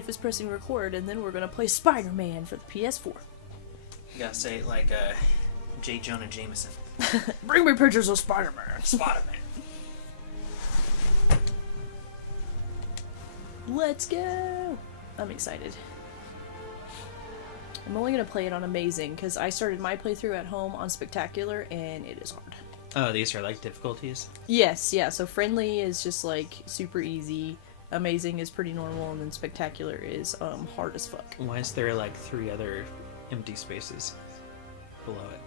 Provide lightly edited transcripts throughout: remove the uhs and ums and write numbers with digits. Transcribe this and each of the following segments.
Leif is pressing record, and then we're gonna play Spider-Man for the PS4. You gotta say it like J. Jonah Jameson. Bring me pictures of Spider-Man. Spider-Man. Let's go! I'm excited. I'm only gonna play it on Amazing, because I started my playthrough at home on Spectacular, and it is hard. Oh, these are like difficulties? Yes, yeah, so Friendly is just like super easy, Amazing is pretty normal, and then Spectacular is hard as fuck. Why is there like 3 other empty spaces below it?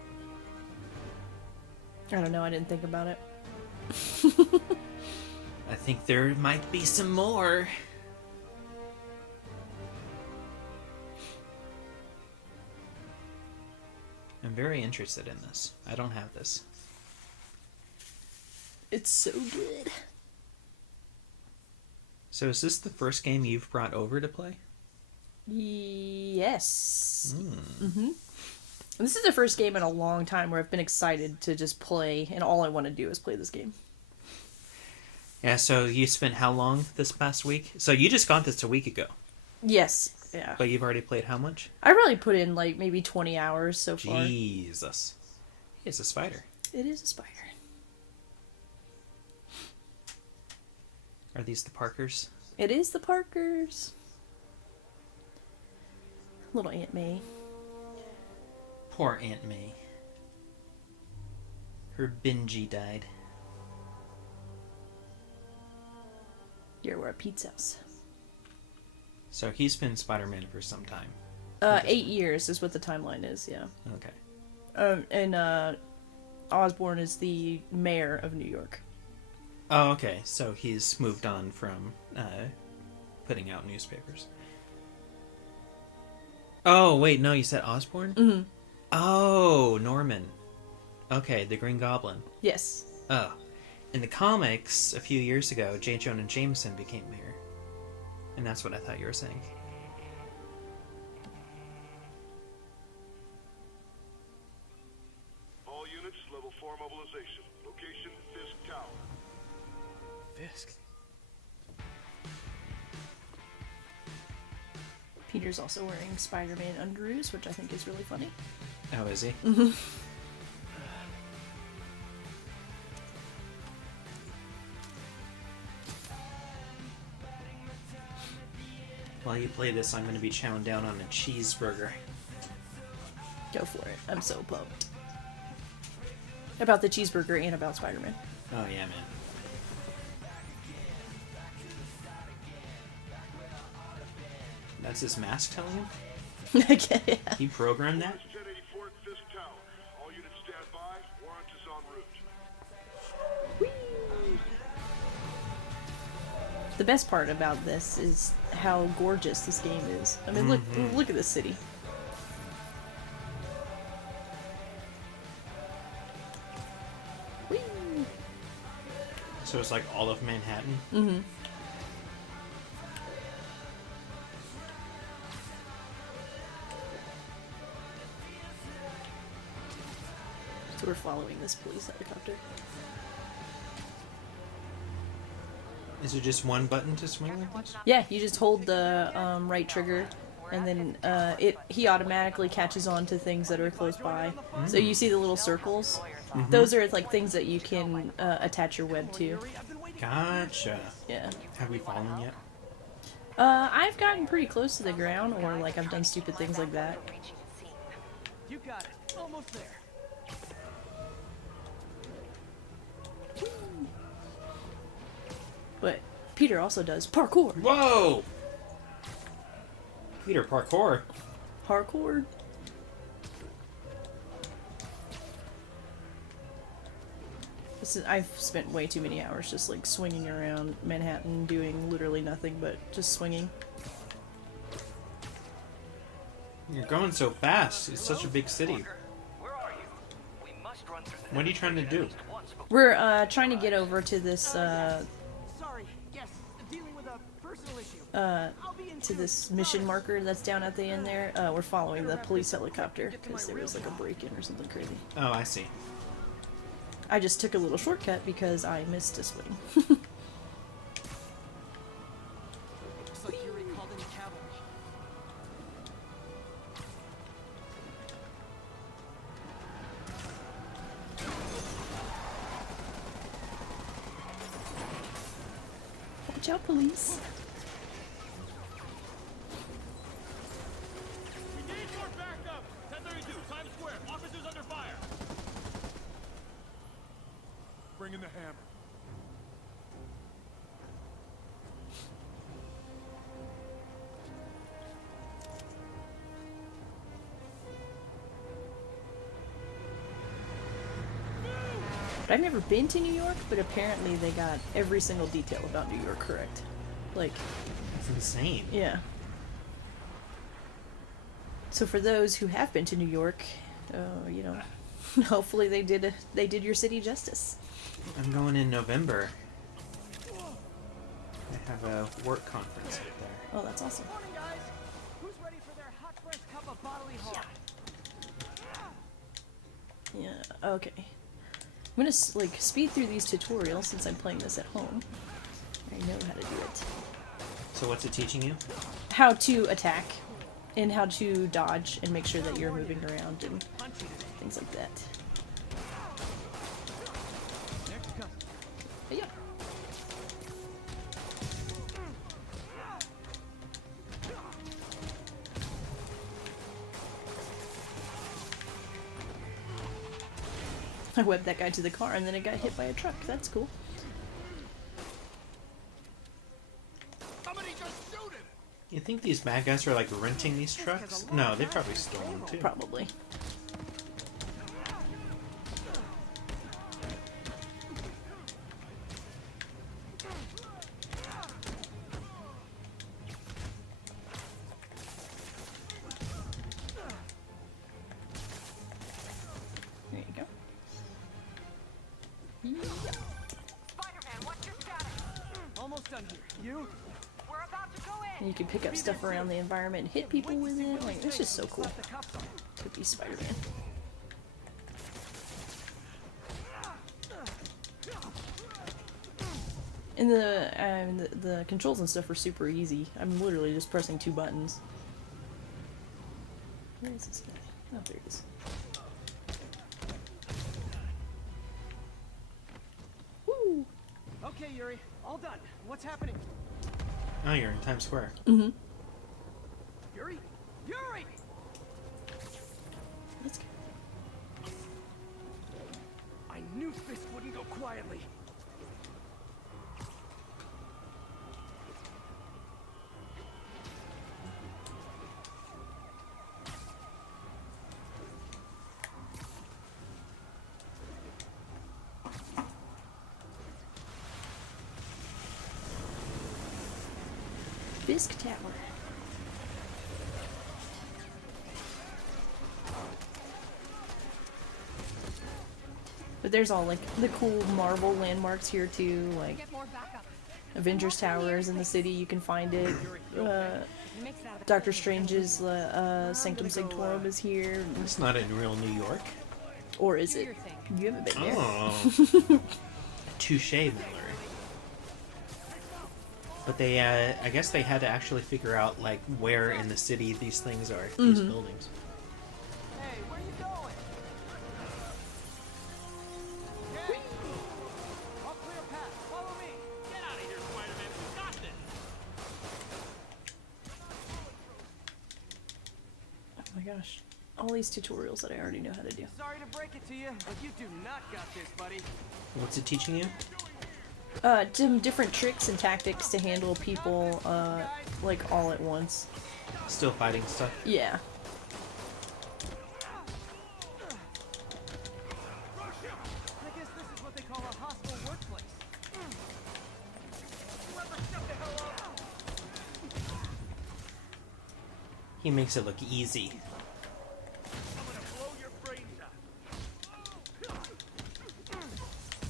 I don't know, I didn't think about it. I think there might be some more. I'm very interested in this. I don't have this. It's so good. So is this the first game you've brought over to play? Yes. Mm-hmm. This is the first game in a long time where I've been excited to just play, and all I want to do is play this game. Yeah, so you spent how long this past week? So you just got this a week ago. Yes, yeah. But you've already played how much? I really put in like maybe 20 hours so far. Jesus. It's a spider. It is a spider. Are these the Parkers? It is the Parkers. Little Aunt May. Poor Aunt May. Her Benji died. Here we're at Pete's house. So he's been Spider-Man for some time. 8 years is what the timeline is, yeah. Okay. And Osborn is the mayor of New York. Oh, okay. So he's moved on from putting out newspapers. Oh, wait, no, you said Osborn? Mm-hmm. Oh, Norman. Okay, the Green Goblin. Yes. Oh. In the comics, a few years ago, J. Jonah Jameson became mayor. And that's what I thought you were saying. All units, level 4 mobilization. Location, Fisk Tower. Fisk? Peter's also wearing Spider-Man underoos, which I think is really funny. Oh, is he? Mm-hmm. While you play this, I'm going to be chowing down on a cheeseburger. Go for it. I'm so pumped. About the cheeseburger and about Spider-Man. Oh, yeah, man. That's his mask telling him? Okay, yeah. He programmed that? 1084 at Fisk Tower. All units stand by. Warrant is en route. The best part about this is how gorgeous this game is. I mean, look at this city. Whee! So it's like all of Manhattan? Mm-hmm. So we're following this police helicopter. Is it just one button to swing like this? Yeah, you just hold the right trigger, and then he automatically catches on to things that are close by. So you see the little circles. Mm-hmm. Those are like things that you can attach your web to. Gotcha. Yeah. Have we fallen yet? I've gotten pretty close to the ground, or like I've done stupid things like that. You got it. Almost there. But Peter also does parkour. Whoa! Peter, parkour. Parkour. I've spent way too many hours just like swinging around Manhattan, doing literally nothing but just swinging. You're going so fast. It's such a big city. What are you trying to do? We're trying to get over to this Sorry. Yes. Dealing with a personal issue. to this mission marker that's down at the end there. We're following the police helicopter because there was like a break-in or something crazy. Oh, I see. I just took a little shortcut because I missed a swing. Looks like you recalled any cavalry. Watch out, police. We need more backup. 1032, Times Square. Officers under fire. Bring in the hammer. I've never been to New York, but apparently they got every single detail about New York correct. Like, It's insane. yeah. So for those who have been to New York, you know, hopefully they did your city justice. I'm going in November. I have a work conference up there. Oh, that's awesome. Morning, guys. Who's ready for their hot, fresh cup of bodily harm? Yeah. Okay. I'm gonna like speed through these tutorials since I'm playing this at home. I know how to do it. So what's it teaching you? How to attack, and how to dodge, and make sure that you're moving around and things like that. Next customer. But yeah. I webbed that guy to the car and then it got hit by a truck. That's cool. Somebody just shoot him! You think these bad guys are like renting these trucks? No, they probably stole them too. Probably. There you go. Spider-Man, what's your status? Almost done here. You? We're about to go in. And you can pick up stuff around the environment and hit people with it. Like, it's just so cool Slap the cuffs on. to be Spider-Man. And the controls and stuff are super easy. I'm literally just pressing 2 buttons. Where is this guy? Oh, there he is. Woo! Okay, Yuri. All done. What's happening? Oh, you're in Times Square. Mm-hmm. Yuri? Yuri! Let's go. I knew Fisk wouldn't go quietly. Fisk Tower. But there's all like the cool Marvel landmarks here too, like Get more backup. Avengers Towers in the city. You can find it. Mix that up. Doctor Strange's Sanctum Sanctorum is here, It's not in real New York. or is Do it? your thing. You haven't been there. Oh. Touche, Mallory. But they, I guess they had to actually figure out, like, where in the city these things are, these buildings. Hey, where you going? Hey! I'll clear a path. Follow me. Get out of here, Spider-Man. We got this. Oh my gosh. All these tutorials that I already know how to do. Sorry to break it to you, but you do not got this, buddy. What's it teaching you? Some different tricks and tactics to handle people, like all at once. Still fighting stuff? Yeah. I guess this is what they call a hostile workplace. Whoever shut the hell up! He makes it look easy. I'm gonna blow your brains out.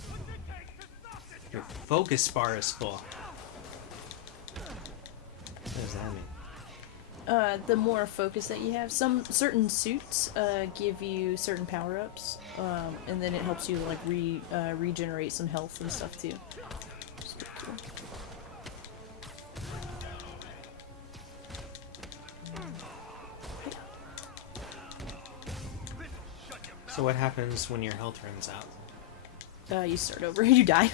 What's it take to stop this? Your focus bar is full. What does that mean? The more focus that you have, some certain suits give you certain power-ups, and then it helps you like regenerate some health and stuff too. Which is pretty cool. So what happens when your health runs out? You start over. You die.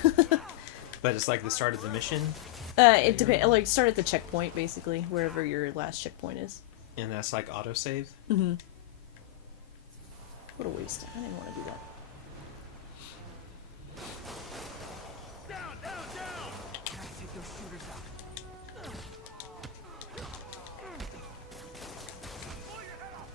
But it's like the start of the mission? It depends. Like, start at the checkpoint, basically, wherever your last checkpoint is. And that's like autosave? Mm-hmm. What a waste. I didn't want to do that. Down, down, down! Gotta take those shooters out. Pull your head off!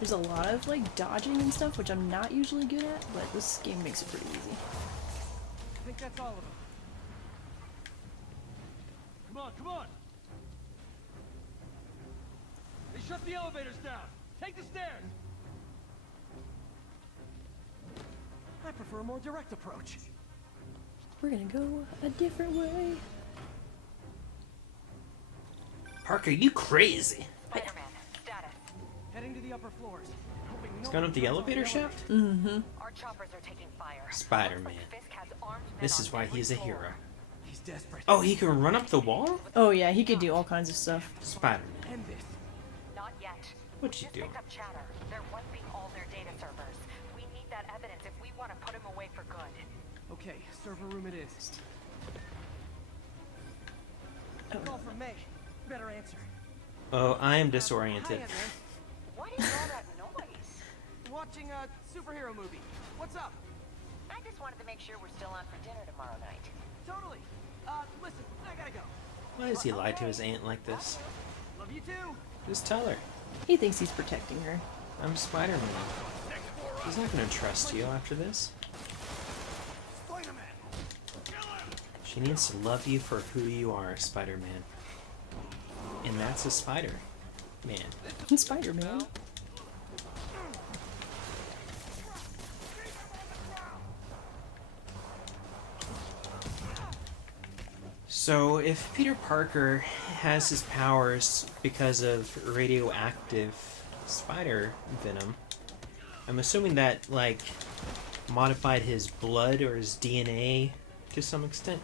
There's a lot of, like, dodging and stuff, which I'm not usually good at, but this game makes it pretty easy. I think that's all of them. Come on, come on! They shut the elevators down! Take the stairs! I prefer a more direct approach. We're gonna go a different way. Parker, you crazy? Spider-Man, status. Heading to the upper floors. Hoping no He's going up the one jumps on elevator shaft? Mm-hmm. Our choppers are taking fire. Spider-Man. Looks like Fisk has armed men This on is why every he's a floor. hero. He's desperate. Oh, he can run up the wall? Oh yeah, he could do all kinds of stuff. Spider-Man. End this. Not yet. What'd We you just do? picked up chatter. They're wiping all their data servers. We need that evidence if we want to put him away for good. Okay, server room it is. Call from May. Better answer. Oh, I am Hi, disoriented. Ant-Man. What is all that noise? Watching a superhero movie. What's up? I just wanted to make sure we're still on for dinner tomorrow night. Totally. Listen, I gotta go. Why does he lie to his aunt like this? Love you too. Just tell her. He thinks he's protecting her. I'm Spider-Man. He's not gonna trust you after this. Spider-Man! Kill him! She needs to love you for who you are, Spider-Man. And that's a spider. Man. Spider-Man. So, if Peter Parker has his powers because of radioactive spider venom, I'm assuming that, like, modified his blood or his DNA to some extent.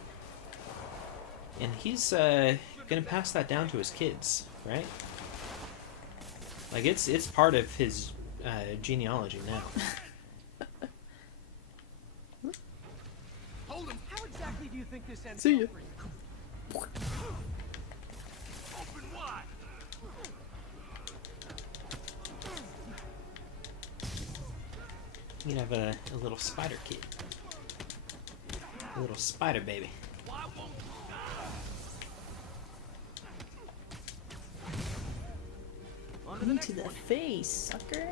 And he's, gonna pass that down to his kids, right? Like, it's part of his, genealogy now. Hold him! How exactly do you think this ends? See ya. Open wide! You can have a little spider kid. A little spider baby. Why won't On to the Knee next to the one. face, sucker.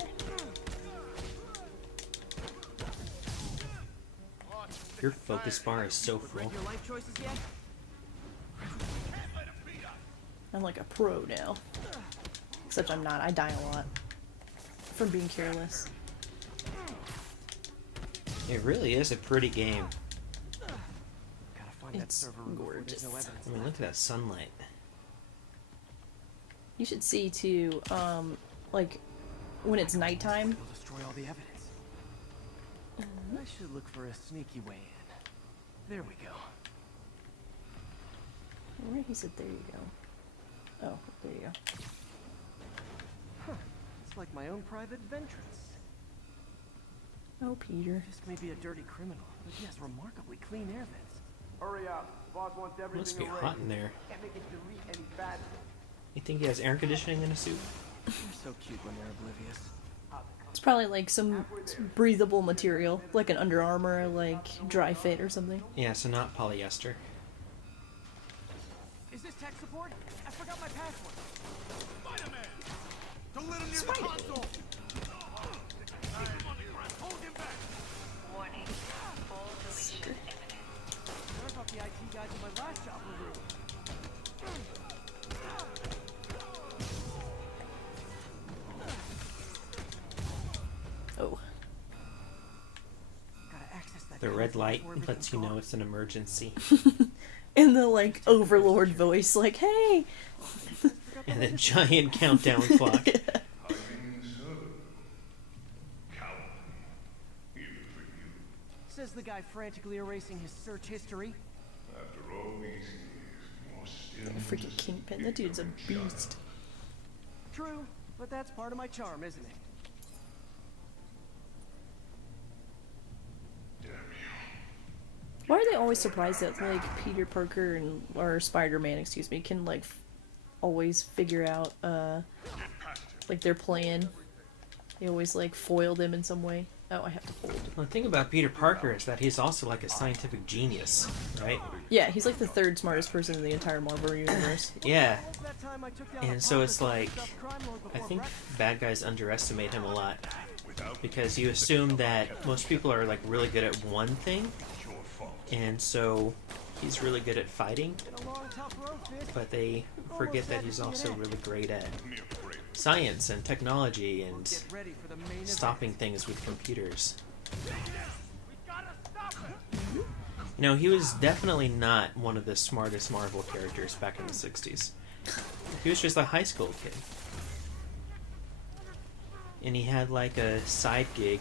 Your focus bar is so full. Regret your life choices yet? I'm like a pro now. Except I'm not. I die a lot. From being careless. It really is a pretty game. Gotta find that It's server room before there's no gorgeous. evidence. I mean, look at that sunlight. You should see too, like, when it's nighttime. It'll destroy all the evidence. I should look for a sneaky way in. There we go. Where he said, there you go. Oh, there you go. Huh. It's like my own private ventrance. Oh, Peter. Fisk may be a dirty criminal, but he has remarkably clean air vents. Hurry up. Boss wants everything Must be erased. hot in there. Can't make it delete any faster. You think he has air conditioning in a suit? They're so cute when they're oblivious. It's probably like some breathable material, like an Under Armour, like dry fit or something. Yeah, so not polyester. Is this tech support? I forgot my password. Spider-Man! Don't let him near the console! Hold him back! Warning. Full deletion imminent. What about the IT guys in my last shopper room? Oh. Gotta access that The red console light before lets you everything's know gone. it's an emergency. And the, like, overlord voice, like, hey! And a giant countdown clock. Says the guy frantically erasing his search history. Freaking Kingpin. That dude's a beast. True, but that's part of my charm, isn't it? Why are they always surprised that like Peter Parker and or Spider-Man, excuse me, can like always figure out like their plan? They always like foil them in some way. Oh, I have to hold. Well, the thing about Peter Parker is that he's also like a scientific genius, right? Yeah, he's like the third smartest person in the entire Marvel universe. Yeah, That time I took down and a so it's popular like, stuffed crime lord I before think breakfast. bad guys underestimate him a lot because you assume that most people are like really good at one thing, and so he's really good at fighting, Been a long, tough road, Fizz. but they forget that he's also really great at science and technology and Get ready for the main event. stopping things with computers. We gotta stop it! You know, he was definitely not one of the smartest Marvel characters back in the 60s. He was just a high school kid. And he had like a side gig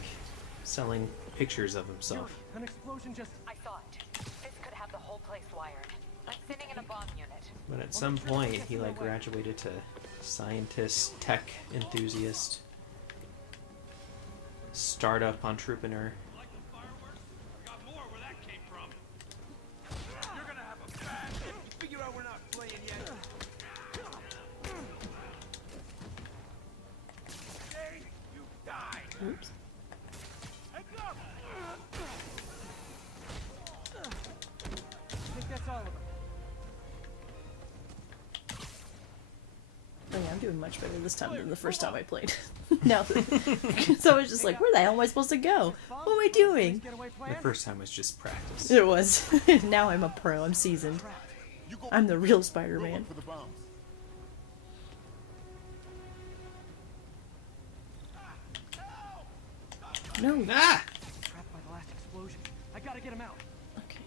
selling pictures of himself. An explosion just... I saw it. This could have the whole place wired. I'm sitting in a bomb unit. But at some point, he like graduated to scientist, tech enthusiast, startup entrepreneur. Like the fireworks? I got more where that came from. You're gonna have a bad. You figure out we're not playing yet. Today, you die. Oops. Heads up! I think that's all of them. Oh yeah, I'm doing much better this time than the first time I played. Now, so I was just like, where the hell am I supposed to go? What am I doing? Getaway The plan? first time was just practice. It was. Now I'm a pro. I'm seasoned. I'm the real Spider-Man. No. Ah! Trapped by the last explosion. I gotta get him out. Okay.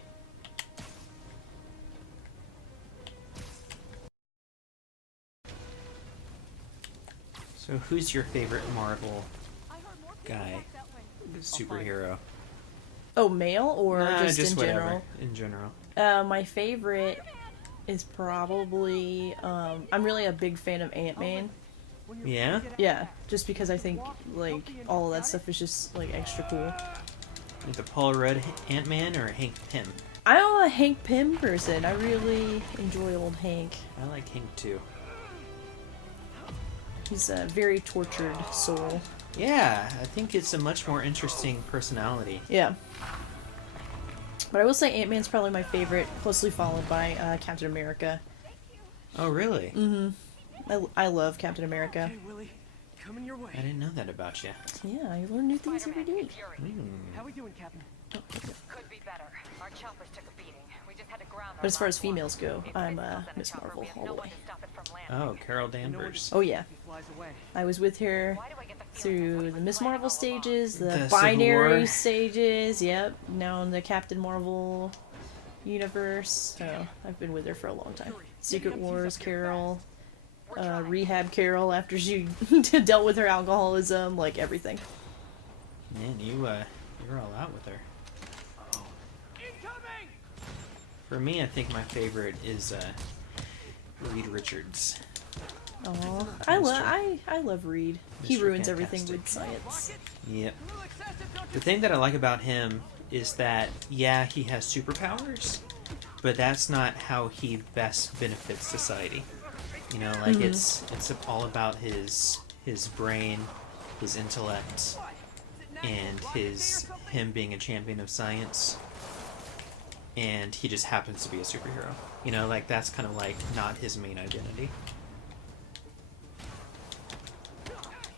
So who's your favorite Marvel guy, superhero? Oh, male or Nah, just in whatever. general? In general. My favorite is probably I'm really a big fan of Ant-Man. Yeah? Yeah, just because I think like all of that stuff is just like extra cool. Like the Paul Rudd Ant-Man or Hank Pym? I'm a Hank Pym person. I really enjoy old Hank. I like Hank too. He's a very tortured soul. Yeah, I think it's a much more interesting personality. Yeah. But I will say Ant-Man's probably my favorite, closely followed by Captain America. Oh, really? I love Captain America. Hey, Willie. Coming your way. I didn't know that about you. Yeah, I learn new things every Spider-Man, day. Fury. How we doing, Captain? Could be better. Our choppers took a beating. We just had to ground But as far as our last one. females go, If I'm Fizz calls in a Miss chopper, Marvel we have all no the one way. to stop it from landing. Oh, Carol Danvers. Oh yeah, He flies away. I was with her Why do I get the feeling that's through what the he was Miss planning Marvel all along? stages, the The Civil binary War. stages. Yep. Now in the Captain Marvel universe. So I've been with her for a long time. Secret Wars, Carol, Rehab Carol after she dealt with her alcoholism, like everything. Man, you're all out with her. Incoming! For me, I think my favorite is Reed Richards. Oh, I love Reed. He Mr. ruins everything Fantastic. with science. Yep. A little excessive, don't The you thing that I like about him is that, yeah, he has superpowers, but that's not how he best benefits society. You know, like it's all about his brain, his intellect, and him being a champion of science. And he just happens to be a superhero. You know, like that's kind of like not his main identity.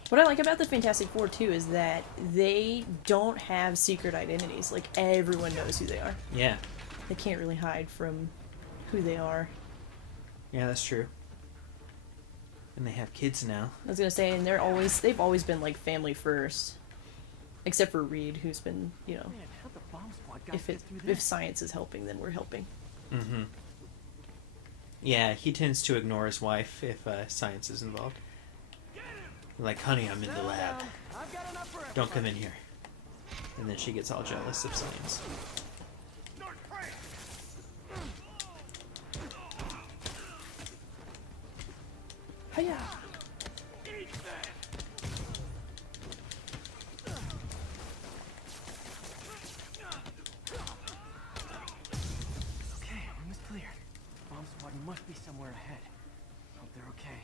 What I like about the Fantastic Four too is that they don't have secret identities. Like everyone knows who they are. Yeah. They can't really hide from who they are. Yeah, that's true. And they have kids now. I was gonna say, and they've always been like family first, except for Reed, who's been, you know, Man, how'd the bomb squad guys if get through if this? science is helping, then we're helping. Mm-hmm. Yeah, he tends to ignore his wife if science is involved. Like, honey, I'm in the lab. I've got enough for Don't come in here. And then she gets all jealous of science. start praying? Hiya! Okay, room is clear. Bomb squad must be somewhere ahead. Hope they're okay.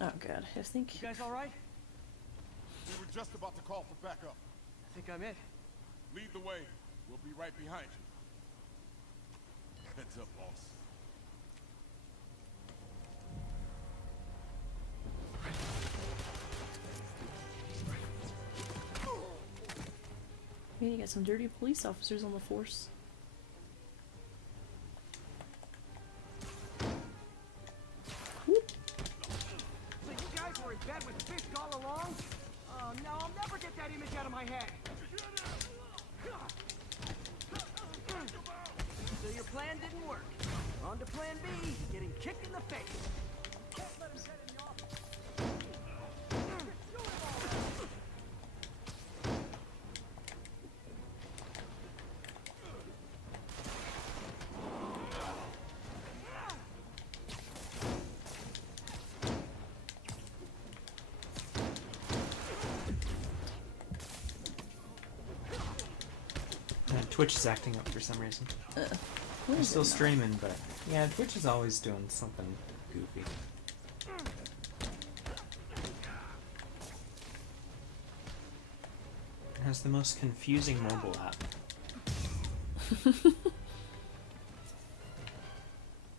Oh god, I think. You guys all right? We were just about to call for backup. I think I'm it. Lead the way. We'll be right behind you. Heads up, boss. Man, you got some dirty police officers on the force. Whoop. So you guys were in bed with Fisk all along? Oh no, I'll never get that image out of my head. So your plan didn't work. On to plan B, getting kicked in the face. Can't let him get in the office. Twitch is acting up for some reason. What I'm is still it now? streaming, but yeah, Twitch is always doing something goofy. It has the most confusing mobile app.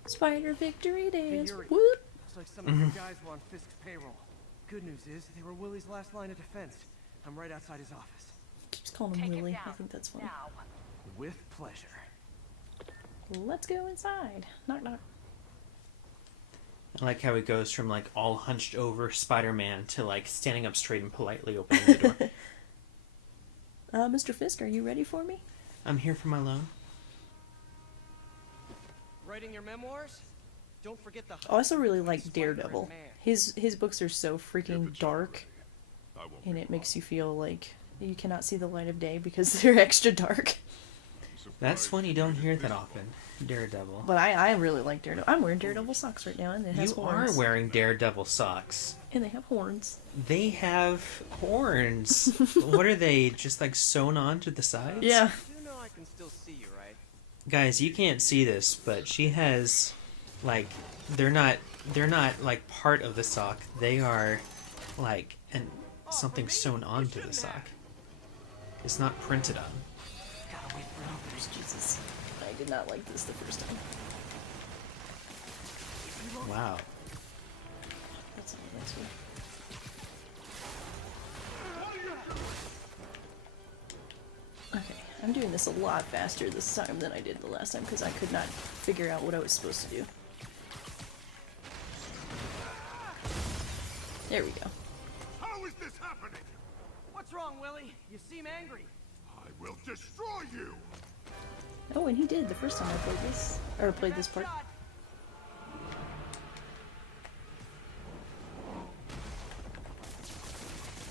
Spider victory dance. Yuri. Whoop. Looks like some of the guys were on Fisk's payroll. Good news is, they were Willie's last line of defense. I'm right outside his office. Keeps calling him Take Willie. him down. I think that's funny. Now. With pleasure. Let's go inside. Knock knock. I like how he goes from like all hunched over Spider-Man to like standing up straight and politely opening the door. Mr. Fisk, are you ready for me? I'm here for my loan. Writing your memoirs? Don't forget the. I also really like Daredevil. His books are so freaking dark, and it makes you feel like you cannot see the light of day because they're extra dark. That's one you don't hear that often. Daredevil. But I really like Daredevil. I'm wearing Daredevil socks right now, and it has You horns. are wearing Daredevil socks. And they have horns. They have horns. What are they? Just like sewn onto the sides? Yeah. You know I can still see you, right? Guys, you can't see this, but she has like they're not like part of the sock. They are like something sewn onto the sock. It's not printed on. Gotta wait for others. Jesus. I did not like this the first time. Wow. That's not nice one. Okay, I'm doing this a lot faster this time than I did the last time because I could not figure out what I was supposed to do. There we go. How is this happening? What's wrong, Willie? You seem angry. I will destroy you! Oh, and he did the first time I played this, or played this part. Shot.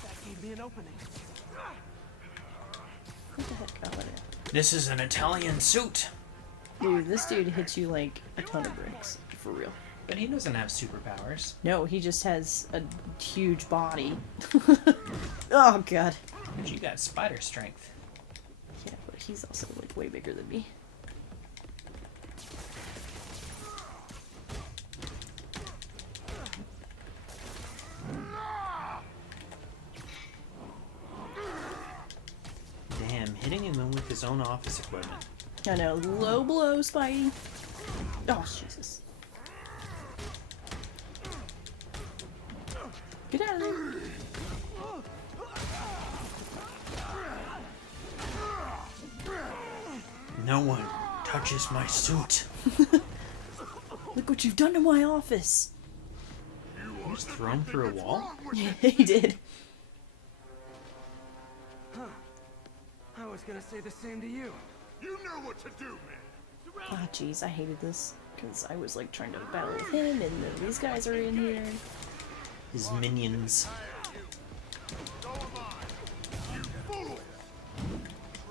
That gave me an opening. What the heck? Oh, whatever. This is an Italian suit. Dude, this dude hits you like a ton of bricks. For real. But he doesn't have superpowers. No, he just has a huge body. Oh, God. But you got spider strength. Yeah, but he's also like way bigger than me. Damn, hitting him with his own office equipment. I know. Low blow, Spidey. Oh, Jesus. Get out of there. No one touches my suit. Look what you've done to my office. You just throw him through a wall? Yeah, he did. I was gonna say the same to you. You know what to do, man! Ah, jeez, I hated this. Because I was like trying to battle with him, and then these guys are in here. His minions. So am I! You fool!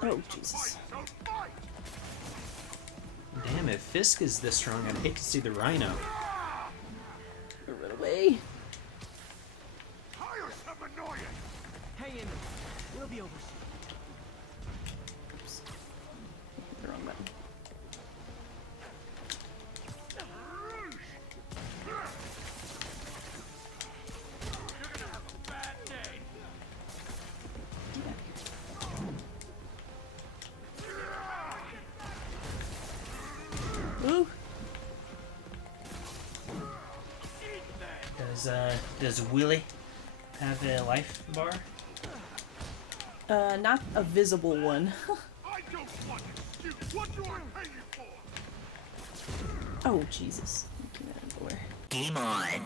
Oh, Jesus. So fight! Damn, if Fisk is this strong, I'd hate to see the Rhino. Run away. Hire some annoyance! Hang in there. We'll be over soon. Oops. The wrong button. You're gonna have a bad day. Ooh. Does Willie have a life bar? Not a visible one. I don't want excuse. What do I pay you for? Oh, Jesus. Get out of the way. Game on.